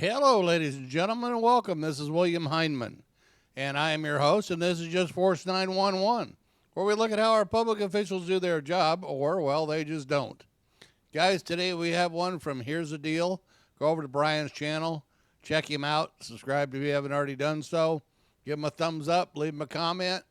Hello, ladies and gentlemen, and welcome. This is William Hindman, and I am your host, and this is just Force 911, where we look at how our public officials do their job, or, well, they just don't. Guys, today we have one from Here's the Deal. Go over to Brian's channel, check him out, subscribe if you haven't already done so, give him a thumbs up, leave him a comment,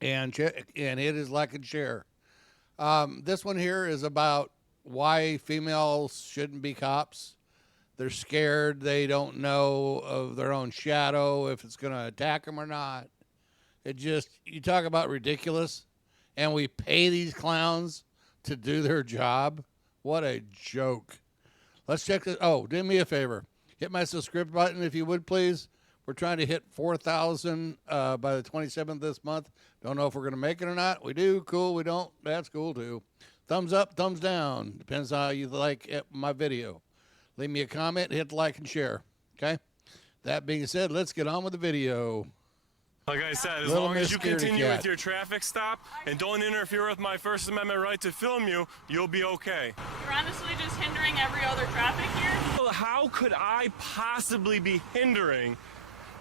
and hit his like and share. This one here is about why females shouldn't be cops. They're scared. They don't know of their own shadow, if it's going to attack them or not. You talk about ridiculous, and we pay these clowns to do their job. What a joke. Let's check this. Oh, do me a favor. Hit my subscribe button if you would, please. We're trying to hit 4,000 by the 27th this month. Don't know if we're going to make it or not. We do. Cool. We don't. That's cool, too. Thumbs up, thumbs down. Depends on how you like my video. Leave me a comment, hit the like and share. Okay? That being said, let's get on with the video. Like I said, as long as you continue with your traffic stop and don't interfere with my First Amendment right to film you, you'll be okay. You're honestly just hindering every other traffic here? Well, how could I possibly be hindering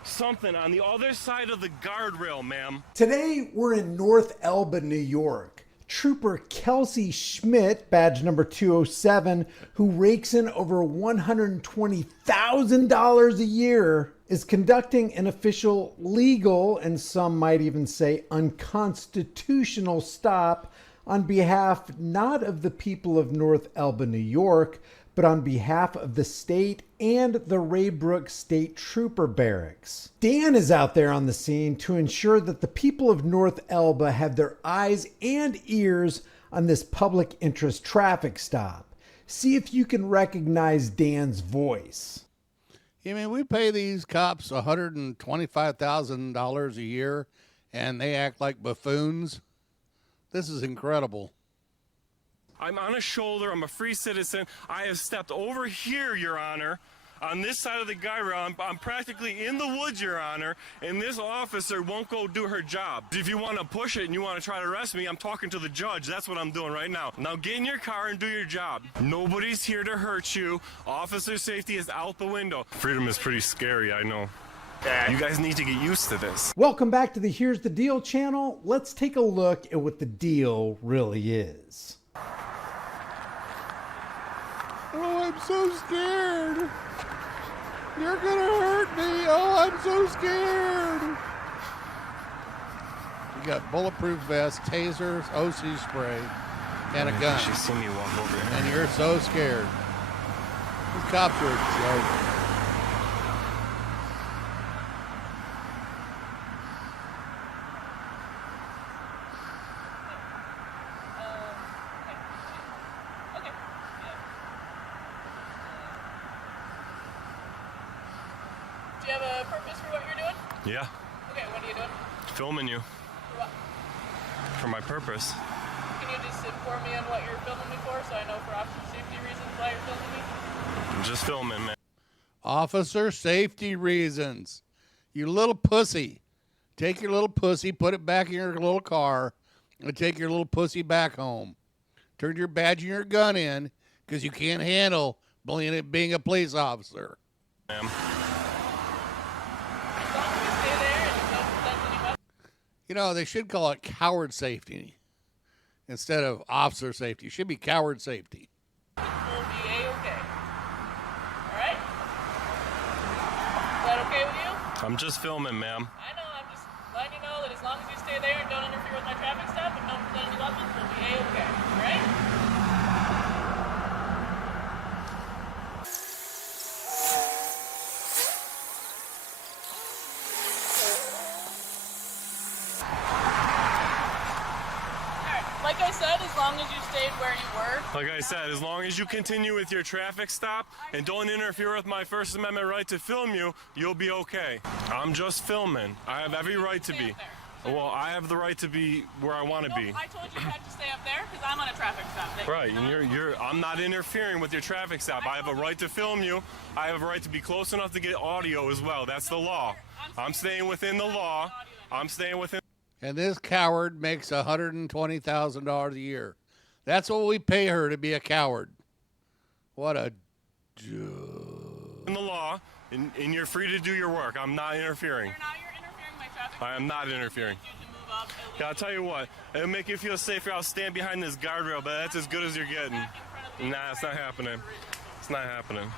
something on the other side of the guardrail, ma'am? Today, we're in North Elba, New York. Trooper Kelsey Schmidt, badge number 207, who rakes in over $120,000 a year, is conducting an official legal, and some might even say unconstitutional, stop on behalf not of the people of North Elba, New York, but on behalf of the state and the Raybrook State Trooper Barracks. Dan is out there on the scene to ensure that the people of North Elba have their eyes and ears on this public interest traffic stop. See if you can recognize Dan's voice. I mean, we pay these cops $125,000 a year, and they act like buffoons. This is incredible. I'm on a shoulder. I'm a free citizen. I have stepped over here, Your Honor, on this side of the guardrail. I'm practically in the woods, Your Honor, and this officer won't go do her job. If you want to push it and you want to try to arrest me, I'm talking to the judge. That's what I'm doing right now. Now get in your car and do your job. Nobody's here to hurt you. Officer safety is out the window. Freedom is pretty scary, I know. You guys need to get used to this. Welcome back to the Here's the Deal channel. Let's take a look at what the deal really is. Oh, I'm so scared. You're gonna hurt me. Oh, I'm so scared. You got bulletproof vest, tasers, OC spray, and a gun. She's seen me walk over here. And you're so scared. These cops are a joke. Do you have a purpose for what you're doing? Yeah, Okay, what are you doing? filming you For what? for my purpose. Can you just inform me on what you're filming me for so I know for officer safety reasons why you're filming me? I'm just filming, man. Officer safety reasons. You little pussy. Take your little pussy, put it back in your little car, and take your little pussy back home. Turn your badge and your gun in, because you can't handle being a police officer. Ma'am. As long as you stay there and you don't present any weapons. You know, they should call it coward safety instead of officer safety. It should be coward safety. We'll be A-okay. Alright? Is that okay with you? I'm just filming, ma'am. I know, I'm just letting you know that as long as you stay there and don't interfere with my traffic stop and don't present any weapons, we'll be A-okay. Alright? Like I said, as long as you stayed where you were. Like I said, as long as you continue with your traffic stop and don't interfere with my First Amendment right to film you, you'll be okay. I'm just filming. I have every right to Stay be. up there. Well, I have the right to be where I want to No, be. I told you had to stay up there because I'm on a traffic stop. Right, and I'm not interfering with your traffic stop. I have a right to film you. I have a right to be close enough to get audio as well. That's the law. I'm staying within the law. I'm staying within. And this coward makes $120,000 a year. That's what we pay her to be a coward. What a joke. in the law, and you're free to do your work. I'm not interfering. Sir, now you're interfering with my traffic. I am not interfering. I need you to move up at Yeah, I'll least tell you what, it'll make you feel safer. I'll stand behind this guardrail, but that's as good as you're getting. back in front of me. Nah, it's not happening. It's not happening.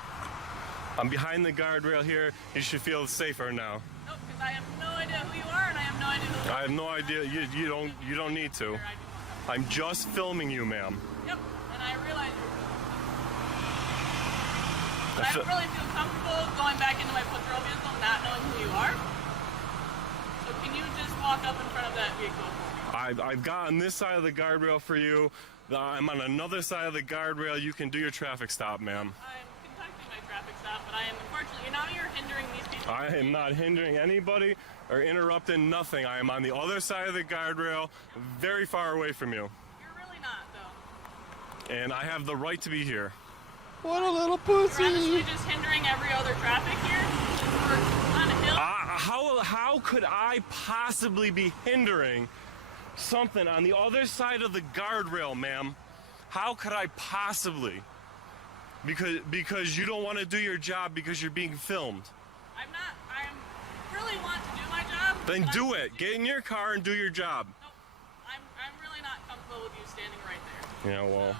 I'm behind the guardrail here. You should feel safer now. Nope, because I have no idea who you are, and I have no idea who I have no idea. You don't need to. I do want that. I'm just filming you, ma'am. Yep, and I realize you're I But I feel- don't really feel comfortable going back into my patrol vehicle not knowing who you are. So can you just walk up in front of that vehicle for me? I've got on this side of the guardrail for you. I'm on another side of the guardrail. You can do your traffic stop, ma'am. I'm conducting my traffic stop, but I am unfortunately now you're hindering these people. I am not hindering anybody or interrupting nothing. I am on the other side of the guardrail, very far away from you. You're really not, though. And I have the right to be here. What a little You're honestly pussy. just hindering every other traffic here. We're on a hill. How could I possibly be hindering something on the other side of the guardrail, ma'am? How could I possibly? Because you don't want to do your job because you're being filmed. I'm not. I really want to do my job. Then but do it. Get in your car and do your job. Nope. I'm really not comfortable with you standing right there. Yeah, well,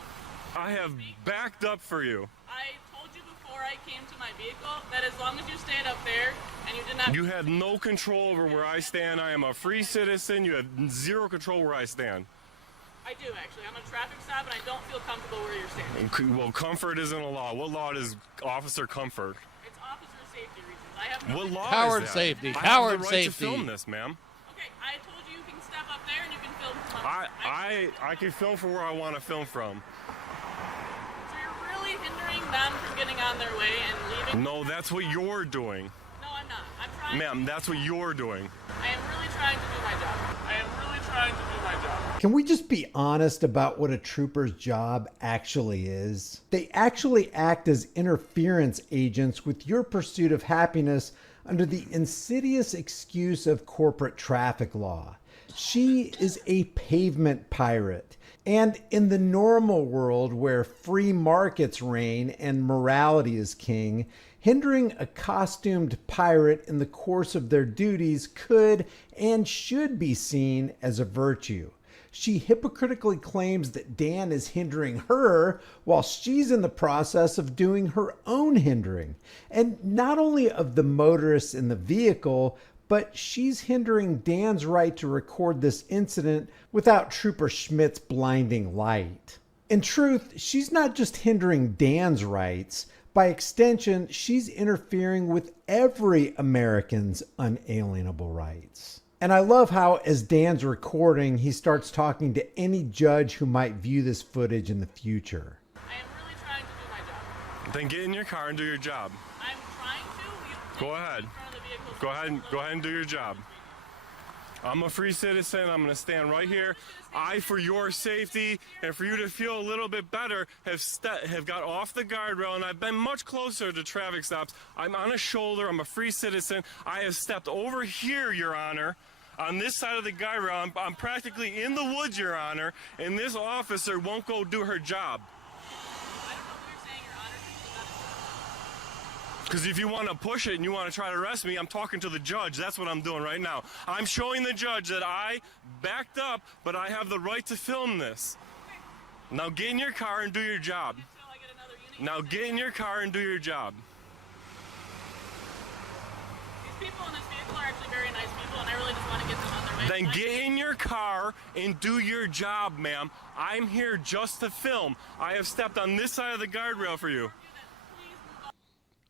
I have backed up for you. I told you before I came to my vehicle that as long as you stayed up there and you did not. You have no control over where I stand. I am a free citizen. You have zero control where I stand. I do actually. I'm a traffic stop and I don't feel comfortable where you're standing. Well, comfort isn't a law. What law is officer comfort? It's officer safety reasons. I have no What law Coward is that? safety. I Coward have the right safety. to film this, ma'am. Okay, I told you you can step up there and you can film from I can film from where I want to film from. So you're really hindering them from getting on their way and leaving? No, that's what you're doing. No, I'm not. I'm trying. Ma'am, that's what you're doing. I am really trying to do my job. I am really trying to do my job. Can we just be honest about what a trooper's job actually is? They actually act as interference agents with your pursuit of happiness under the insidious excuse of corporate traffic law. She is a pavement pirate. And in the normal world where free markets reign and morality is king, hindering a costumed pirate in the course of their duties could and should be seen as a virtue. She hypocritically claims that Dan is hindering her while she's in the process of doing her own hindering. And not only of the motorists in the vehicle, but she's hindering Dan's right to record this incident without Trooper Schmidt's blinding light. In truth, she's not just hindering Dan's rights. By extension, she's interfering with every American's unalienable rights. And I love how, as Dan's recording, he starts talking to any judge who might view this footage in the future. I am really trying to do my job. Then get in your car and do your job. I'm trying to. Go ahead. In front of the vehicle. Go ahead and do your job. I'm a free citizen. I'm going to stand right here. I, for your safety and for you to feel a little bit better, have got off the guardrail, and I've been much closer to traffic stops. I'm on a shoulder. I'm a free citizen. I have stepped over here, Your Honor, on this side of the guardrail. I'm practically in the woods, Your Honor, and this officer won't go do her job. I don't know what you're saying, Your Honor. But that is Because if you want to push it and you want to try to arrest me, I'm talking to the judge. That's what I'm doing right now. I'm showing the judge that I backed up, but I have the right to film this. Now get in your car and do your job. until I get another unit. Now get in your car and do your job. These people in this vehicle are actually very nice people, and I really just want to get them on their way. Then get in your car and do your job, ma'am. I'm here just to film. I have stepped on this side of the guardrail for you.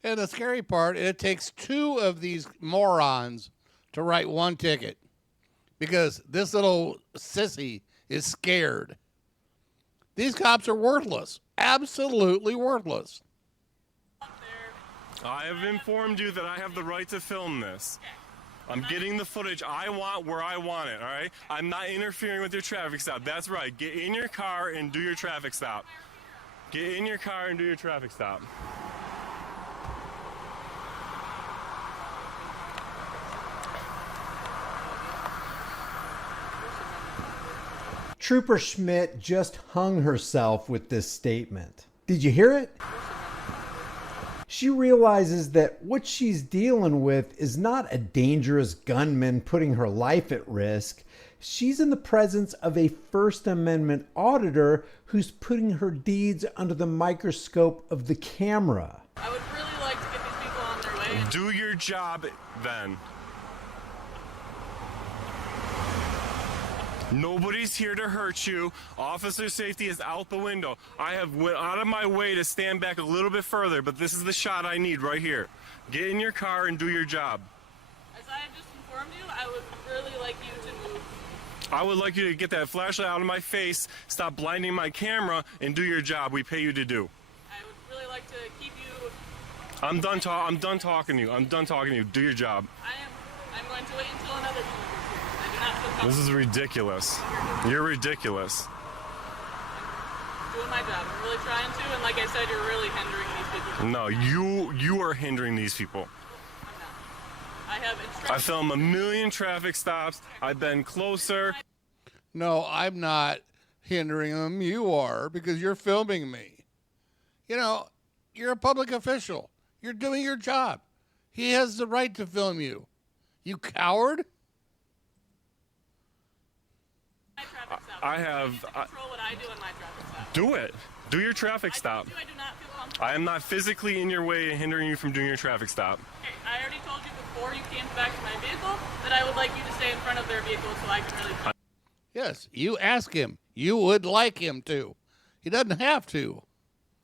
And the scary part, it takes two of these morons to write one ticket because this little sissy is scared. These cops are worthless, absolutely worthless. I have informed you that I have the right to film this. I'm getting the footage I want where I want it, all right? I'm not interfering with your traffic stop. That's right. Get in your car and do your traffic stop. Get in your car and do your traffic stop. Trooper Schmidt just hung herself with this statement. Did you hear it? She realizes that what she's dealing with is not a dangerous gunman putting her life at risk. She's in the presence of a First Amendment auditor who's putting her deeds under the microscope of the camera. I would really like to get these people on their way. Do your job then. Nobody's here to hurt you. Officer safety is out the window. I have went out of my way to stand back a little bit further, but this is the shot I need right here. Get in your car and do your job. As I have just informed you, I would really like you to move. I would like you to get that flashlight out of my face, stop blinding my camera, and do your job we pay you to do. I would really like to keep you. I'm done talking to you. I'm done talking to you. Do your job. I'm going to wait until another team is here. I do not feel comfortable. This is ridiculous. You're ridiculous. I'm doing my job. I'm really trying to, and like I said, you're really hindering these people. No, you are hindering these people. I'm not. I have instructions. I filmed a million traffic stops. I've been closer. No, I'm not hindering them. You are, because you're filming me. You know, you're a public official. You're doing your job. He has the right to film you. You coward. My traffic stop. I have. You can control what I do in my traffic stop. Do it. Do your traffic stop. I do not feel comfortable. I am not physically in your way and hindering you from doing your traffic stop. Okay, I already told you before you came back to my vehicle that I would like you to stay in front of their vehicle so I can really. Yes, you ask him. You would like him to. He doesn't have to.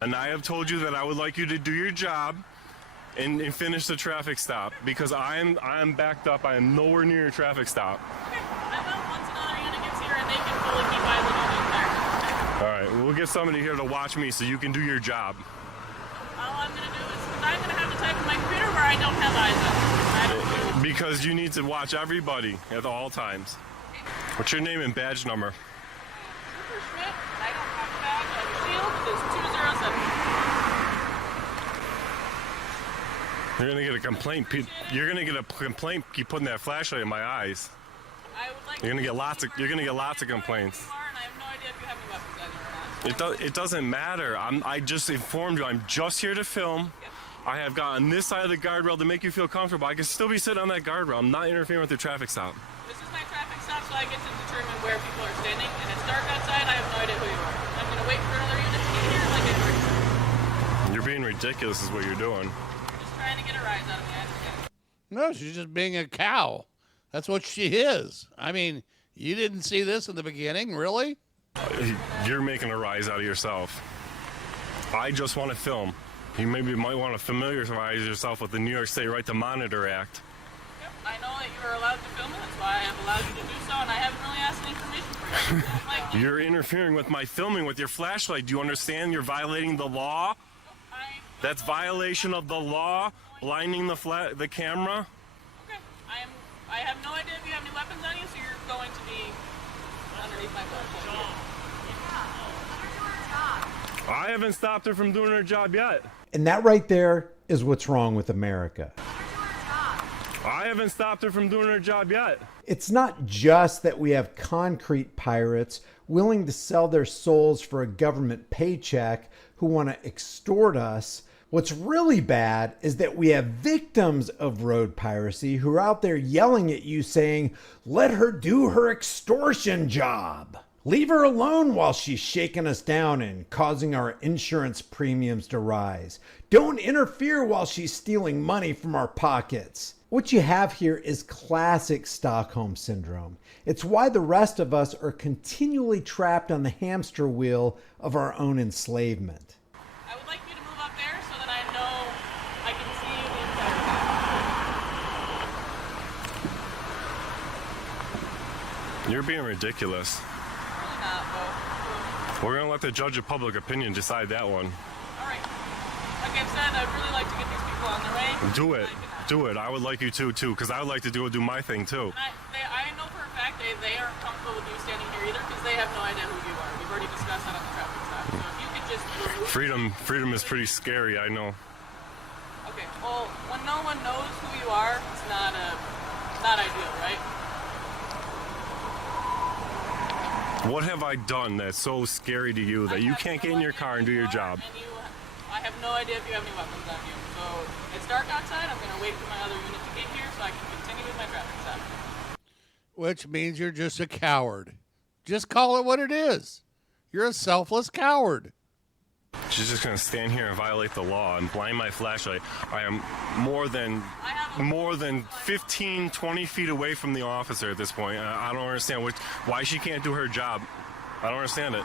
And I have told you that I would like you to do your job and finish the traffic stop because I am backed up. I am nowhere near your traffic stop. Okay, I will once another unit gets here and they can fully keep eyes on you the entire time. All right, we'll get somebody here to watch me so you can do your job. All I'm going to do is I'm going to have to type in my computer where I don't have eyes on you. I don't do it. Because you need to watch everybody at all times. What's your name and badge number? Super Schmidt, I don't have a badge. I have a shield. It is 207. You're gonna get a complaint. You're gonna get a complaint. Keep putting that flashlight in my eyes. I would like You're gonna to get lots of. You're gonna get lots of complaints. and I have no idea if you have any weapons on you or not. It doesn't matter. I just informed you. I'm just here to film. I have got on this side of the guardrail to make you feel comfortable. I can still be sitting on that guardrail. I'm not interfering with the traffic stop. This is my traffic stop, so I get to determine where people are standing. And it's dark outside. I have no idea who you are. I'm going to wait for another unit to get here like I already said. You're being ridiculous, is what you're doing. Just trying to get a rise out of me. I understand. No, she's just being a cow. That's what she is. I mean, you didn't see this in the beginning, really? You're making a rise out of yourself. I just want to film. You maybe might want to familiarize yourself with the New York State Right to Monitor Act. Yep, I know that you are allowed to film it. That's why I have allowed you to do so, and I haven't really asked any permission for you. Like, You're interfering with my filming with your flashlight. Do you understand? You're violating the law. That's violation of the law. Blinding the camera. Okay, I have no idea if you have any weapons on you, so you're going to be underneath my flashlight. I haven't stopped her from doing her job yet. And that right there is what's wrong with America. I haven't stopped her from doing her job yet. It's not just that we have concrete pirates willing to sell their souls for a government paycheck who want to extort us. What's really bad is that we have victims of road piracy who are out there yelling at you saying, let her do her extortion job. Leave her alone while she's shaking us down and causing our insurance premiums to rise. Don't interfere while she's stealing money from our pockets. What you have here is classic Stockholm Syndrome. It's why the rest of us are continually trapped on the hamster wheel of our own enslavement. I would like you to move up there so that I know I can see you the entire time. You're being ridiculous. Really not, though. We're going to let the judge of public opinion decide that one. All right. Like I've said, I'd really like to get these people on their way. Do it. Do it. I would like you to, too, because I would like to do my thing, too. And I know for a fact they aren't comfortable with you standing here either because they have no idea who you are. We've already discussed that on the traffic stop. So if you could just remove... Freedom is pretty scary, I know. Okay, well, when no one knows who you are, it's not ideal, right? What have I done that's so scary to you that you can't get in your car and do your job? I I have no idea if you have any weapons on you. So it's dark outside. I'm going to wait for my other unit to get here so I can continue with my traffic stop. Which means you're just a coward. Just call it what it is. You're a selfless coward. She's just going to stand here and violate the law and blind my flashlight. I am more than 15, 20 feet away from the officer at this point. I don't understand why she can't do her job. I don't understand it.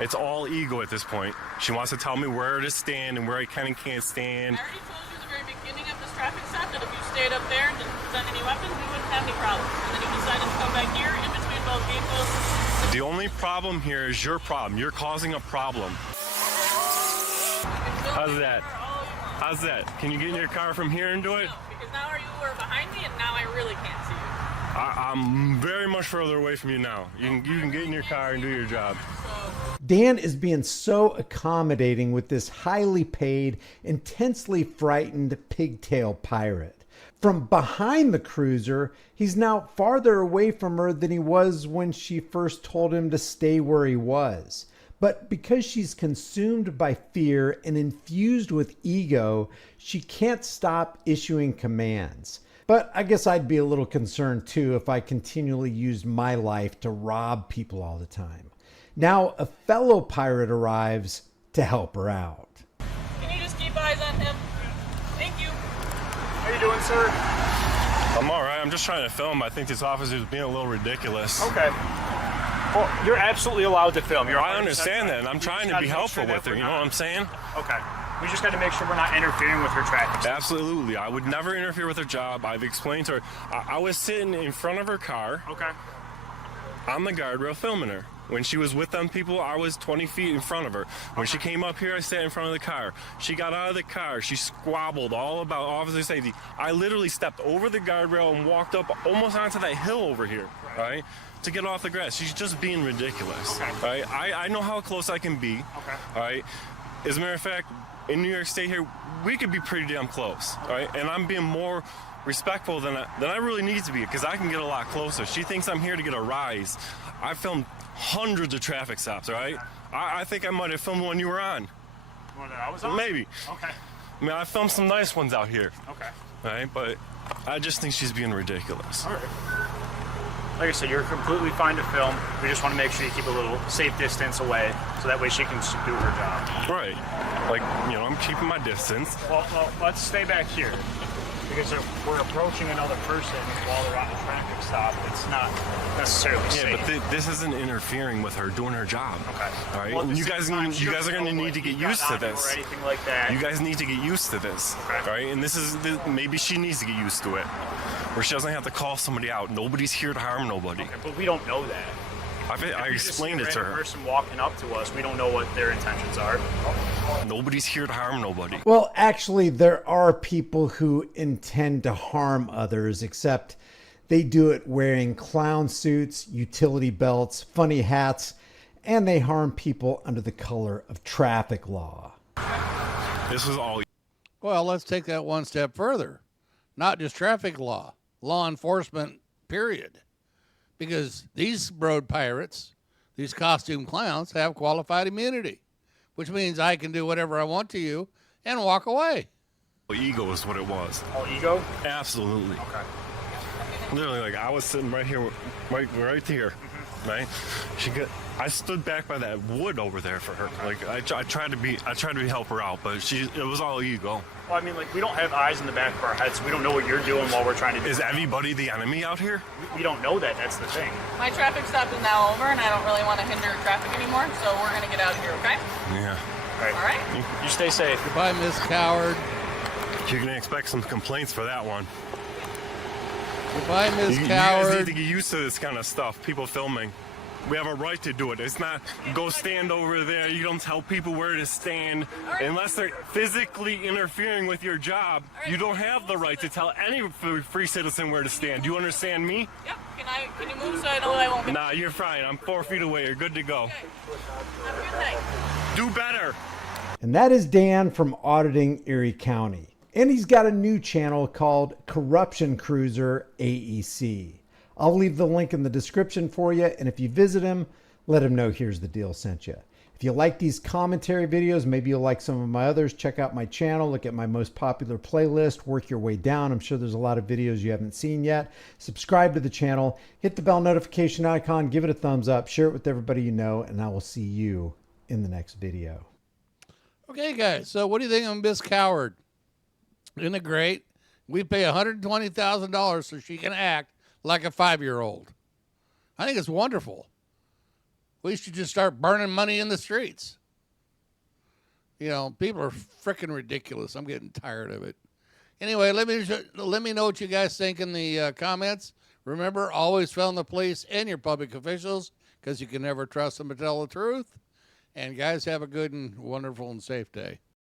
It's all ego at this point. She wants to tell me where to stand and where I can and can't stand. I already told you at the very beginning of this traffic stop that if you stayed up there and didn't present any weapons, we wouldn't have any problems. And then you decided to come back here in between both vehicles. The only problem here is your problem. You're causing a problem. How's that? How's that? Can you get in your car from here and do it? No, because now you were behind me and now I really can't see you. I'm very much further away from you now. You can get in your car and do your job. Dan is being so accommodating with this highly paid, intensely frightened pigtail pirate. From behind the cruiser, he's now farther away from her than he was when she first told him to stay where he was. But because she's consumed by fear and infused with ego, she can't stop issuing commands. But I guess I'd be a little concerned too if I continually used my life to rob people all the time. Now a fellow pirate arrives to help her out. Can you just keep eyes on him? Thank you. How you doing, sir? I'm all right. I'm just trying to film. I think this officer's being a little ridiculous. Okay. Well, you're absolutely allowed to film. I understand that, and I'm trying to be helpful with her. You know what I'm saying? Okay. We just got to make sure we're not interfering with her traffic. Absolutely. I would never interfere with her job. I've explained to her. I was sitting in front of her car Okay. on the guardrail filming her. When she was with them people, I was 20 feet in front of her. When she came up here, I sat in front of the car. She got out of the car. She squabbled all about officer safety. I literally stepped over the guardrail and walked up almost onto that hill over here, right? To get off the grass. She's just being ridiculous. Okay. Right? I know how close I can be. Okay. All right. As a matter of fact, in New York State here, we could be pretty damn close. All right. And I'm being more respectful than I really need to be because I can get a lot closer. She thinks I'm here to get a rise. I filmed hundreds of traffic stops, all right? I think I might have filmed one you were on. One that I was on? Maybe. Okay. I mean, I filmed some nice ones out here. Okay. All right, but I just think she's being ridiculous. All right. Like I said, you're completely fine to film. We just want to make sure you keep a little safe distance away so that way she can do her job. Right. Like, I'm keeping my distance. Well, let's stay back here because if we're approaching another person while they're on a traffic stop. It's not necessarily safe. Yeah, but this isn't interfering with her doing her job. Okay. All right. Well, And you guys are going to need to get used to Or this. anything like that. You guys need to get used to this. Okay. All right. And maybe she needs to get used to it, where she doesn't have to call somebody out. Nobody's here to harm nobody. Okay, but we don't know that. I explained it to her. Person walking up to us, we don't know what their intentions are. Nobody's here to harm nobody. Well, actually, there are people who intend to harm others, except they do it wearing clown suits, utility belts, funny hats, and they harm people under the color of traffic law. This was all. Well, let's take that one step further. Not just traffic law enforcement, period. Because these road pirates, these costume clowns, have qualified immunity, which means I can do whatever I want to you and walk away. Ego is what it was. All ego? Absolutely. Okay. Literally, like I was sitting right here, right here, right? I stood back by that wood over there for her. Like I tried to help her out, but it was all ego. Well, I mean, like, we don't have eyes in the back of our heads, so we don't know what you're doing while we're trying to do Is something. everybody the enemy out here? We don't know that. That's the thing. My traffic stop is now over, and I don't really want to hinder traffic anymore, so we're going to get out of here, okay? Yeah. All right? You stay safe. Goodbye, Miss Coward. You're gonna expect some complaints for that one. Goodbye, Miss You guys need Coward. to get used to this kind of stuff. People filming. We have a right to do it. It's not go stand over there. You don't tell people where to stand unless they're physically interfering with your job. You don't have the right to tell any free citizen where to stand. Do you understand me? Yep. Can you move so I know I won't be... Nah, you're fine. I'm 4 feet away. You're good to go. Okay. Have a good night. Do better. And that is Dan from Auditing Erie County. And he's got a new channel called Corruption Cruiser AEC. I'll leave the link in the description for you. And if you visit him, let him know Here's the Deal sent you. If you like these commentary videos, maybe you'll like some of my others, check out my channel, look at my most popular playlist, work your way down. I'm sure there's a lot of videos you haven't seen yet. Subscribe to the channel, hit the bell notification icon, give it a thumbs up, share it with everybody you know, and I will see you in the next video. Okay, guys, so what do you think of Miss Coward? Isn't it great? We pay $120,000 so she can act like a 5-year-old. I think it's wonderful. We should just start burning money in the streets. You know, people are freaking ridiculous. I'm getting tired of it. Anyway, let me know what you guys think in the comments. Remember, always phone the police and your public officials because you can never trust them to tell the truth. And guys, have a good and wonderful and safe day.